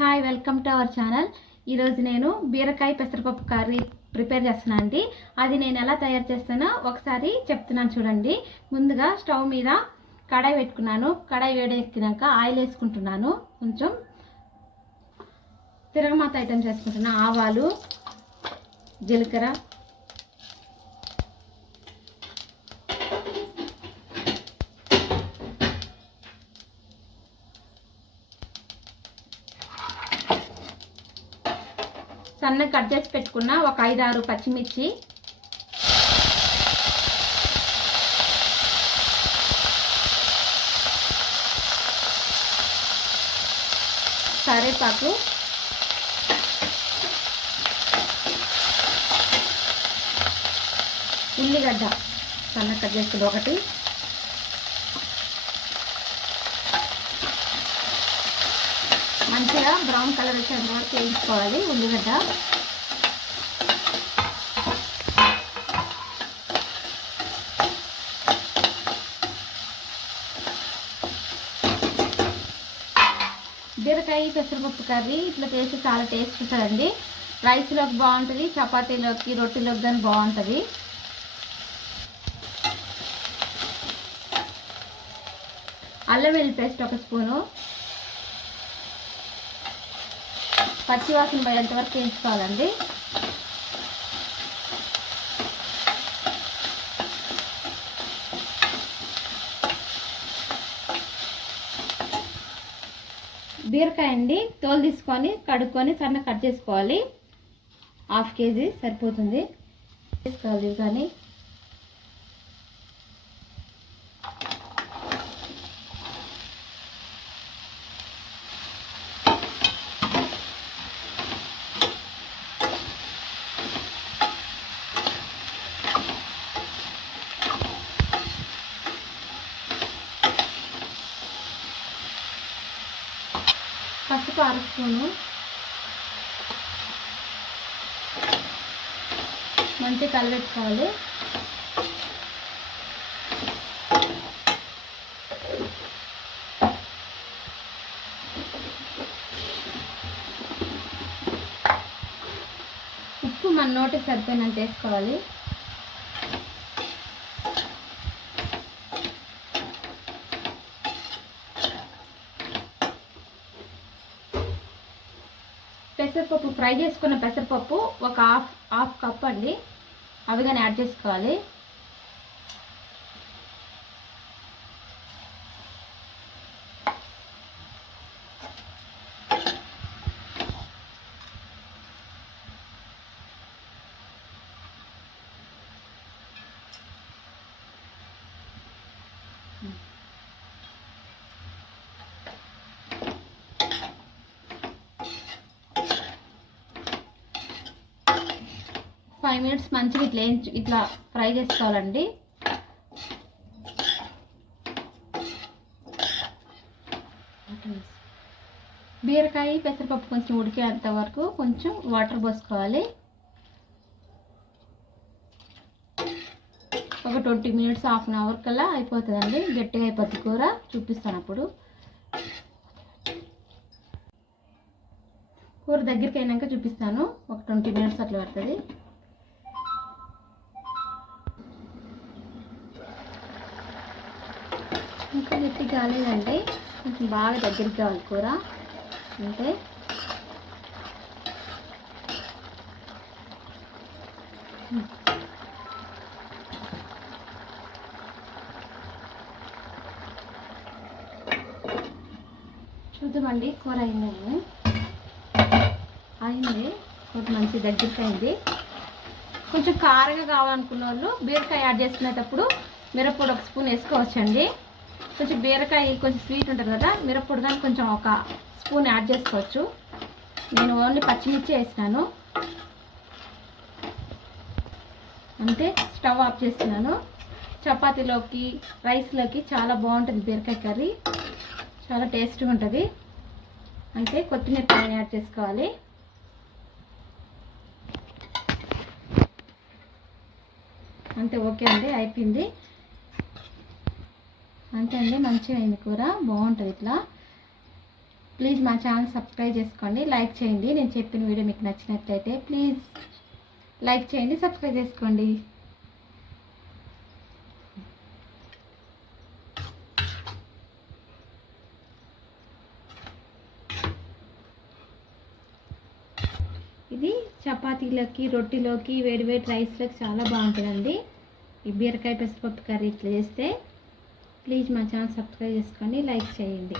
Hi welcome to our channel ఈరోజు నేను బీరకాయ పెసరపప్పు కర్రీ ప్రిపేర్ చేస్తున్నాను అండి. అది నేను ఎలా తయారు చేస్తానో ఒకసారి చెప్తున్నాను చూడండి. ముందుగా స్టవ్ మీద కడాయి పెట్టుకున్నాను. కడాయి వేడెక్కినాక ఆయిల్ వేసుకుంటున్నాను. కొంచెం తిరగమాత ఐటమ్స్ వేసుకుంటున్నా ఆవాలు జీలకర్ర సన్నగా కట్ చేసి పెట్టుకున్న ఒక ఐదు ఆరు పచ్చిమిర్చి. కరేపాకు ఉల్లిగడ్డ సన్న కట్ చేసుకుంది ఒకటి. మంచిగా బ్రౌన్ కలర్ వచ్చేంత వరకు వేయించుకోవాలి ఉల్లిగడ్డ. బీరకాయ పెసరపప్పు కర్రీ ఇట్లా చేసి చాలా టేస్ట్ ఉంటుందండి. రైస్లోకి బాగుంటుంది చపాతీలోకి రొట్టెలోకి కానీ బాగుంటుంది. అల్లం వెల్లి పేస్ట్ ఒక స్పూను. పచ్చివాసన పోయేంత వరకు వేసుకోవాలండి బీరకాయ అండి తోలు తీసుకొని కడుక్కొని సన్న కట్ చేసుకోవాలి. హాఫ్ కేజీ సరిపోతుంది. తీసుకోవాలి కానీ పసుపు అర స్పూను మంచిగా కలబెట్టుకోవాలి. ఉప్పు మన నోటికి సరిపోయినంత వేసుకోవాలి. పెసరపప్పు ఫ్రై చేసుకున్న పెసరపప్పు ఒక హాఫ్ హాఫ్ కప్ అండి. అవి కానీ యాడ్ చేసుకోవాలి. ఫైవ్ మినిట్స్ మంచిగా ఇట్లా ఇట్లా ఫ్రై చేసుకోవాలండి. బీరకాయ పెసరపప్పు కొంచెం ఉడికేంత వరకు కొంచెం వాటర్ పోసుకోవాలి. ఒక twenty minutes half an hour కల్లా అయిపోతుందండి. గట్టిగా అయిపోతుంది కూర. చూపిస్తాను అప్పుడు. కూర దగ్గరికి అయినాక చూపిస్తాను. ఒక ట్వంటీ మినిట్స్ అట్లా పడుతుంది. ఇంకా గట్టి కాలేదండి. కొంచెం బాగా దగ్గరికి కావాలి కూర. అంటే చూద్దామండి కూర అయిందండి అయింది. కొంచెం మంచి దగ్గరికి అయింది. కొంచెం కారంగా కావాలనుకున్న వాళ్ళు బీరకాయ యాడ్ చేసుకునేటప్పుడు మిరప్పొడి ఒక స్పూన్ వేసుకోవచ్చండి. కొంచెం బీరకాయ కొంచెం స్వీట్ ఉంటుంది కదా మిరప్పొడి కానీ కొంచెం ఒక స్పూన్ యాడ్ చేసుకోవచ్చు. నేను ఓన్లీ పచ్చిమిర్చి వేసినాను. అంతే స్టవ్ ఆఫ్ చేస్తున్నాను. చపాతీలోకి రైస్లోకి చాలా బాగుంటుంది బీరకాయ కర్రీ. చాలా టేస్ట్గా ఉంటుంది. అయితే కొత్తిమీర పైన యాడ్ చేసుకోవాలి. అంతే ఓకే అండి అయిపోయింది. అంతే అండి మంచిగా అయింది కూర. బాగుంటుంది ఇట్లా. ప్లీజ్ మా ఛానల్ సబ్స్క్రైబ్ చేసుకోండి లైక్ చేయండి. నేను చెప్పిన వీడియో మీకు నచ్చినట్లయితే ప్లీజ్ లైక్ చేయండి సబ్స్క్రైబ్ చేసుకోండి. ఇది చపాతీలోకి రొట్టెలోకి వేడి వేడి రైస్లోకి చాలా బాగుంటుందండి. ఈ బీరకాయ పెసరపప్పు కర్రీ ఇట్లా చేస్తే ప్లీజ్ మా ఛానల్ సబ్స్క్రైబ్ చేసుకోండి లైక్ చేయండి.